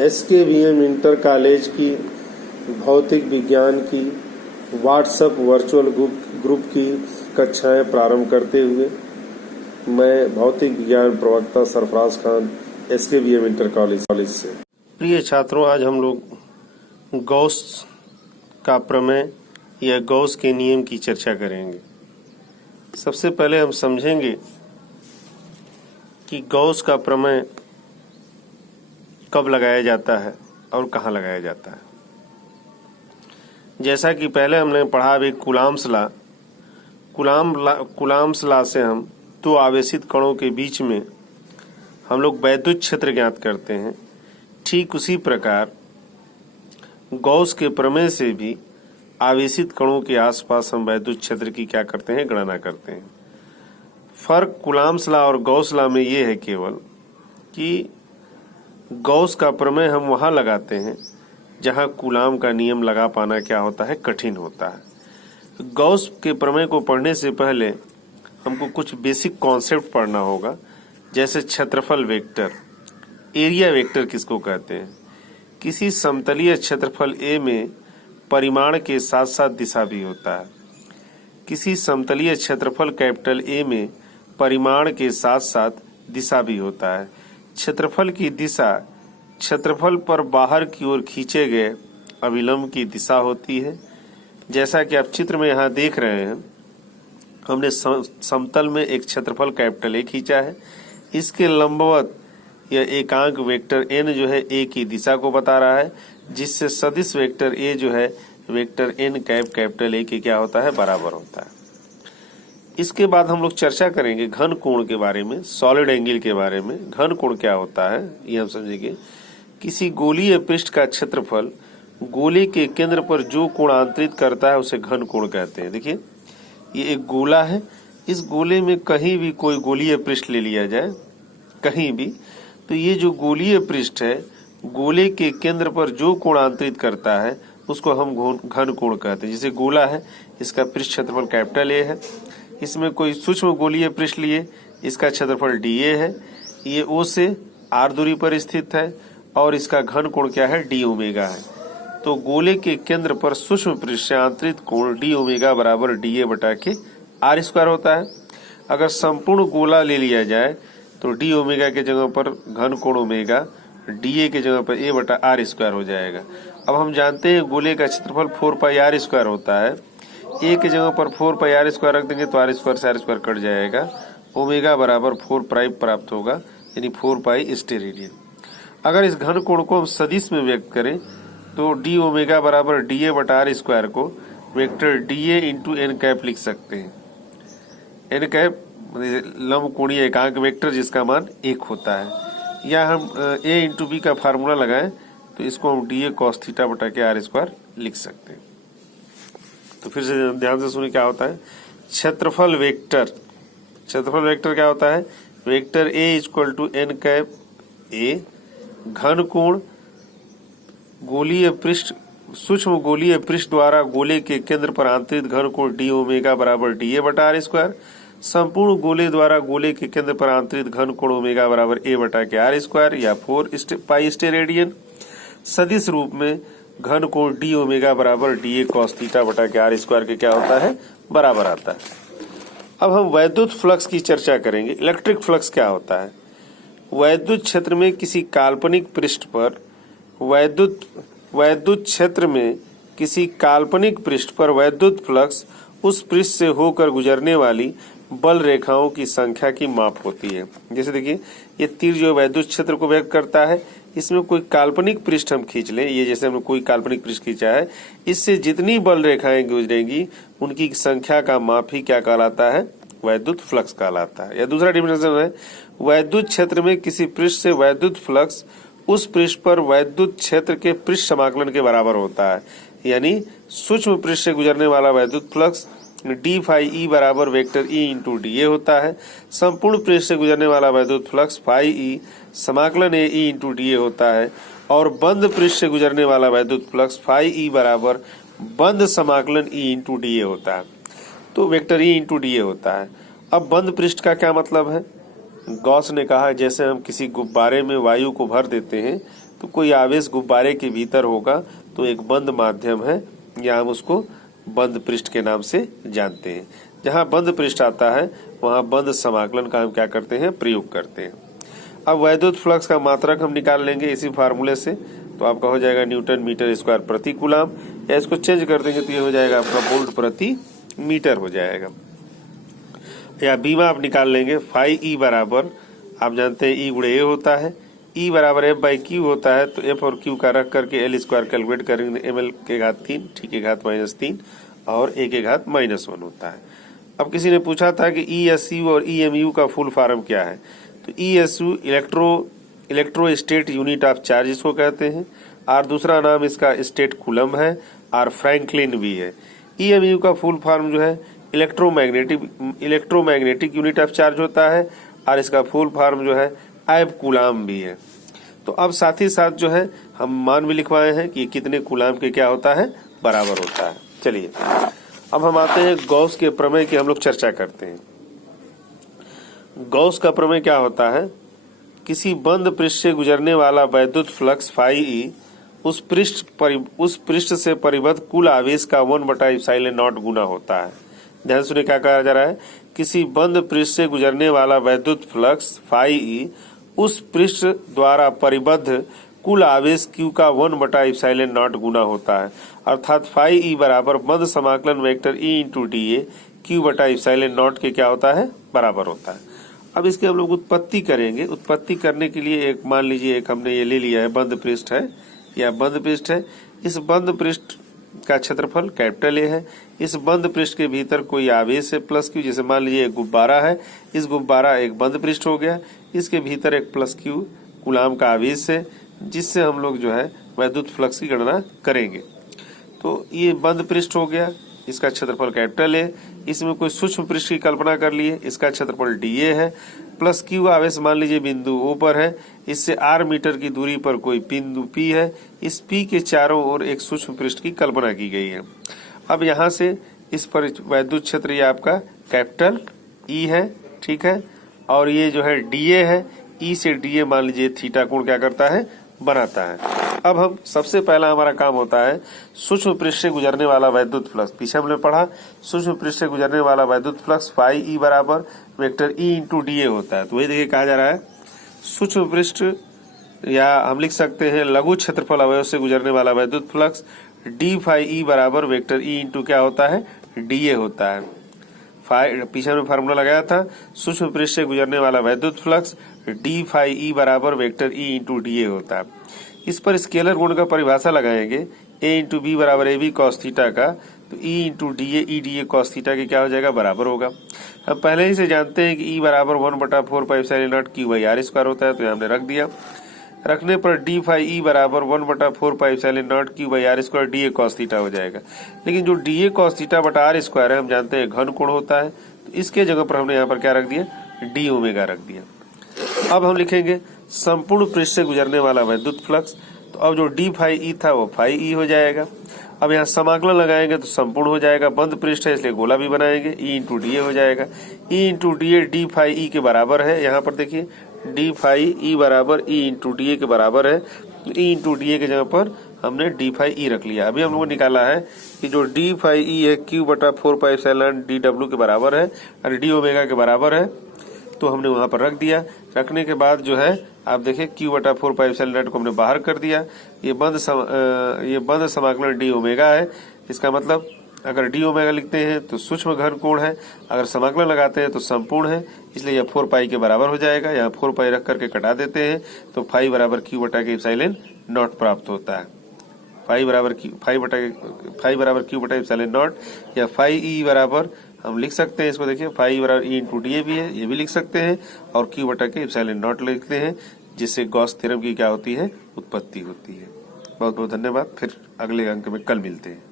SKVM inter college की भौतिक विज्ञान की व्हाट्सएप वर्चुअल ग्रुप की कक्षाएं प्रारंभ करते हुए मैं भौतिक विज्ञान प्रवक्ता Sarfaraz Khan SKVM inter college से। प्रिय छात्रों, आज हम लोग गॉस का प्रमेय या गॉस के नियम की चर्चा करेंगे। सबसे पहले हम समझेंगे कि गॉस का प्रमेय कब लगाया जाता है और कहाँ लगाया जाता है। जैसा कि पहले हमने पढ़ा भी कूलाम्स लॉ से हम दो आवेशित कणों के बीच में हम लोग वैद्युत क्षेत्र ज्ञात करते हैं। ठीक उसी प्रकार गॉस के प्रमेय से भी आवेशित कणों के आसपास हम वैद्युत क्षेत्र की क्या करते हैं, गणना करते हैं। फर्क कूलाम्स लॉ और गॉस लॉ में ये है केवल कि गॉस का प्रमेय हम वहां लगाते हैं जहां कूलाम का नियम लगा पाना क्या होता है, कठिन होता है। गॉस के प्रमेय को पढ़ने से पहले हमको कुछ बेसिक कॉन्सेप्ट पढ़ना होगा, जैसे क्षेत्रफल वेक्टर, एरिया वेक्टर किसको कहते हैं। किसी समतलीय क्षेत्रफल A में परिमाण के साथ साथ दिशा भी होता है। किसी समतलीय क्षेत्रफल कैपिटल A में परिमाण के साथ साथ दिशा भी होता है। क्षेत्रफल की दिशा क्षेत्रफल पर बाहर की ओर खींचे गए अभिलंब की दिशा होती है। जैसा कि आप चित्र में यहाँ देख रहे हैं, हमने समतल में एक क्षेत्रफल कैपिटल A खींचा है। इसके लंबवत यह एकांक वेक्टर n जो है A की दिशा को बता रहा है, जिससे सदिश वेक्टर A जो है वेक्टर n कैपिटल A के क्या होता है, बराबर होता है। इसके बाद हम लोग चर्चा करेंगे घन कोण के बारे में, सॉलिड एंगल के बारे में। घन कोण क्या होता है ये हम समझेंगे। किसी गोलीय पृष्ठ का क्षेत्रफल गोले के केंद्र पर जो कोण आंतरित करता है उसे घन कोण कहते हैं। देखिए, ये एक गोला है, इस गोले में कहीं भी कोई गोलीय पृष्ठ ले लिया जाए, कहीं भी, तो ये जो गोलीय पृष्ठ है गोले के केंद्र पर जो कोण आंतरित करता है उसको हम घन कोण कहते हैं। जैसे गोला है, इसका पृष्ठ क्षेत्रफल कैपिटल A है, इसमें कोई सूक्ष्म गोलीय पृष्ठ लिए, इसका क्षेत्रफल dA है, ये O से R दूरी पर स्थित है और इसका घन कोण क्या है, d ओमेगा है। तो गोले के केंद्र पर सूक्ष्म पृष्ठ से आंतरित कोण d ओमेगा बराबर dA बटा के R स्क्वायर होता है। अगर संपूर्ण गोला ले लिया जाए तो d ओमेगा के जगह पर घन कोण ओमेगा, dA के जगह पर A बटा R स्क्वायर हो जाएगा। अब हम जानते हैं गोले का क्षेत्रफल 4 पाई R स्क्वायर होता है। A के जगह पर 4 पाई R स्क्वायर रख देंगे तो R स्क्वायर से R स्क्वायर कट जाएगा, ओमेगा बराबर 4 पाई प्राप्त होगा, यानी 4 पाई स्टेरेडियन। अगर इस घन कोण को हम सदिश में व्यक्त करें तो d ओमेगा बराबर dA बटा R स्क्वायर को vector dA into n cap लिख सकते हैं। n कैप लंब कोणीय एकांक वेक्टर जिसका मान 1 होता है। या हम a इंटू b का फार्मूला लगाएं तो इसको हम dA cos थीटा बटा के R स्क्वायर लिख सकते हैं। तो फिर से ध्यान से सुनिए क्या होता है। क्षेत्रफल वेक्टर क्या होता है, vector A equal to n cap A, घन कोण गोलीय पृष्ठ सूक्ष्म गोलीय पृष्ठ द्वारा गोले के केंद्र पर आंतरित घन कोण d ओमेगा बराबर dA बटा R स्क्वायर, संपूर्ण गोले द्वारा गोले के केंद्र पर आंतरित घन कोण ओमेगा बराबर A बटा के R स्क्वायर या 4 पाई स्टेरेडियन। सदिश रूप में घन कोण d ओमेगा बराबर dA cos थीटा बटा के R स्क्वायर के क्या होता है, बराबर आता है। अब हम वैद्युत फ्लक्स की चर्चा करेंगे। इलेक्ट्रिक फ्लक्स क्या होता है। वैद्युत क्षेत्र में किसी काल्पनिक पृष्ठ पर वैद्युत क्षेत्र में किसी काल्पनिक पृष्ठ पर वैद्युत फ्लक्स उस पृष्ठ से होकर गुजरने वाली बल रेखाओं की संख्या की माप होती है। जैसे देखिए, ये तीर जो वैद्युत क्षेत्र को व्यक्त करता है, इसमें कोई काल्पनिक पृष्ठ हम खींच लें, ये जैसे हमने कोई काल्पनिक पृष्ठ खींचा है, इससे जितनी बल रेखाएं गुजरेंगी उनकी संख्या का माप ही क्या कहलाता है, वैद्युत फ्लक्स कहलाता है। या दूसरा डिफिनेशन है, वैद्युत क्षेत्र में किसी पृष्ठ से वैद्युत फ्लक्स उस पृष्ठ पर वैद्युत क्षेत्र के पृष्ठ समाकलन के बराबर होता है। यानी सूक्ष्म पृष्ठ से गुजरने वाला वैद्युत फ्लक्स डी फाई ई बराबर वेक्टर ई इंटू डी ए होता है। संपूर्ण पृष्ठ से गुजरने वाला वैद्युत फ्लक्स फाई ई समाकलन ए ई इंटू डी ए होता है। और बंद पृष्ठ से गुजरने वाला वैद्युत फ्लक्स फाई ई बराबर बंद समाकलन ई इंटू डी ए होता है। तो वेक्टर ई इंटू डी ए होता है। अब बंद पृष्ठ का क्या मतलब है। गॉस ने कहा जैसे हम किसी गुब्बारे में वायु को भर देते हैं तो कोई आवेश गुब्बारे के भीतर होगा तो एक बंद माध्यम है, या हम उसको बंद पृष्ठ के नाम से जानते हैं। जहां बंद पृष्ठ आता है वहां बंद समाकलन का हम क्या करते हैं, प्रयोग करते हैं। अब वैद्युत फ्लक्स का मात्रक हम निकाल लेंगे इसी फार्मूले से, तो आपका हो जाएगा न्यूटन मीटर स्क्वायर प्रति कूलाम, या इसको चेंज कर देंगे तो ये हो जाएगा आपका वोल्ट प्रति मीटर हो जाएगा। या बीमा आप निकाल लेंगे, फाई ई बराबर आप जानते हैं ई गुणे ए होता है, ई बराबर एफ बाई क्यू होता है, तो एफ और क्यू का रख करके एल स्क्वायर कैलकुलेट करेंगे, एम एल के घात 3 टी के घात -3 और ए के घात -1 होता है। अब किसी ने पूछा था कि ई एस यू और ई एम यू का फुल फॉर्म क्या है, तो E S U इलेक्ट्रोस्टेट unit of charge इसको कहते हैं, और दूसरा नाम इसका स्टेट कूलम है और फ्रैंकलिन भी है। ई एम यू का फुल फॉर्म जो है इलेक्ट्रोमैग्नेटिक यूनिट ऑफ चार्ज होता है, और इसका फुल फॉर्म जो है ऐब कूलाम भी है। तो अब साथ ही साथ जो है हम मान भी लिखवाए हैं कि कितने कूलाम के क्या होता है, बराबर होता है। चलिए अब हम आते हैं गॉस के प्रमेय की हम लोग चर्चा करते हैं। गॉस का प्रमेय क्या होता है, किसी बंद पृष्ठ से गुजरने वाला वैद्युत फ्लक्स फाई ई उस पृष्ठ से परिबद्ध कुल आवेश का 1/ε0 गुना होता है। ध्यान सुनिए क्या कहा जा रहा है, किसी बंद पृष्ठ से गुजरने वाला वैद्युत फ्लक्स फाई ई उस पृष्ठ द्वारा परिबद्ध कुल आवेश Q का 1/ε0 गुना होता है, अर्थात फाई ई बराबर बंद समाकलन वेक्टर E इंटू डी ए Q/ε0 के क्या होता है, बराबर होता है। अब इसकी हम लोग उत्पत्ति करेंगे। उत्पत्ति करने के लिए एक मान लीजिए एक हमने ये ले लिया है, बंद पृष्ठ है या बंद पृष्ठ है। इस बंद पृष्ठ का क्षेत्रफल कैपिटल ए है। इस बंद पृष्ठ के भीतर कोई आवेश है प्लस क्यू, जैसे मान लीजिए एक गुब्बारा है, इस गुब्बारा एक बंद पृष्ठ हो गया, इसके भीतर एक प्लस क्यू कूलाम का आवेश है, जिससे हम लोग जो है वैद्युत फ्लक्स की गणना करेंगे। तो ये बंद पृष्ठ हो गया, इसका क्षेत्रफल कैपिटल है, इसमें कोई सूक्ष्म पृष्ठ की कल्पना कर लिए, इसका क्षेत्रफल डी ए है, प्लस क्यू आवेश मान लीजिए बिंदु ओ पर है, इससे आर मीटर की दूरी पर कोई बिंदु पी है, इस पी के चारों ओर एक सूक्ष्म पृष्ठ की कल्पना की गई है। अब यहाँ से इस पर वैद्युत क्षेत्र ये आपका कैपिटल ई है, ठीक है, और ये जो है डी ए है, ई से डी ए मान लीजिए थीटा कोण क्या करता है, बनाता है। अब हम सबसे पहला हमारा काम होता है सूक्ष्म पृष्ठ से गुजरने वाला वैद्युत फ्लक्स। पीछे हमने पढ़ा सूक्ष्म पृष्ठ से गुजरने वाला वैद्युत फ्लक्स फाई ई बराबर वेक्टर ई इंटू डी ए होता है। तो वही देखिए कहा जा रहा है सूक्ष्म पृष्ठ, या हम लिख सकते हैं लघु क्षेत्रफल अवयव से गुजरने वाला वैद्युत फ्लक्स डी फाई ई बराबर वेक्टर ई इंटू क्या होता है, डी ए होता है। पीछे में फार्मूला लगाया था, सूक्ष्म पृष्ठ से गुजरने वाला वैद्युत फ्लक्स डी फाई ई बराबर वेक्टर ई इंटू डी ए होता है। इस पर स्केलर गुण का परिभाषा लगाएंगे, ए इंटू बी बराबर ए बी कॉस थीटा का, तो ई इंटू डी ए कॉस थीटा के क्या हो जाएगा, बराबर होगा। अब पहले ही से जानते हैं कि ई बराबर 1/4πε0 Q/r² होता है, तो हमने रख दिया। रखने पर डी फाई ई बराबर 1/4πε0 Q/r² D A cos theta हो जाएगा। लेकिन जो डी ए कॉस थीटा बटा r² है हम जानते हैं घन कोण होता है, तो इसके जगह पर हमने यहाँ पर क्या रख दिया, डी ओमेगा रख दिया। अब हम लिखेंगे संपूर्ण पृष्ठ से गुजरने वाला वैद्युत फ्लक्स, तो अब जो डी फाई ई था वो फाई ई हो जाएगा। अब यहाँ समाकलन लगाएंगे तो संपूर्ण हो जाएगा, बंद पृष्ठ है इसलिए गोला भी बनाएंगे, ई इंटू डी ए हो जाएगा। E into d a d phi e के बराबर है, यहाँ पर देखिए डी फाई ई बराबर ई इंटू डी ए के बराबर है, तो ई इंटू डी ए के जगह पर हमने डी फाई ई रख लिया। अभी हम लोगों ने निकाला है कि जो डी फाई ई है Q/4πε डी डब्ल्यू के बराबर है और डी ओमेगा के बराबर है, तो हमने वहां पर रख दिया। रखने के बाद जो है आप देखिए Q/4πε0 को हमने बाहर कर दिया। ये बंद समाकलन डी ओमेगा है। इसका मतलब अगर डी ओमेगा लिखते हैं तो सूक्ष्म घन कोण है, अगर समाकलन लगाते हैं तो संपूर्ण है, इसलिए यह 4π के बराबर हो जाएगा। यहाँ 4π रख करके कटा देते हैं तो फाई बराबर Q/ε0 प्राप्त होता है। फाई बराबर Q/ε0 या फाई ई बराबर हम लिख सकते हैं, इसको देखिए फाई बराबर ई इंटू डी ए भी है, ये भी लिख सकते हैं, और Q/ε0 लिखते हैं, जिससे गॉस थ्योरम की क्या होती है, उत्पत्ति होती है। बहुत बहुत धन्यवाद। फिर अगले अंक में कल मिलते हैं।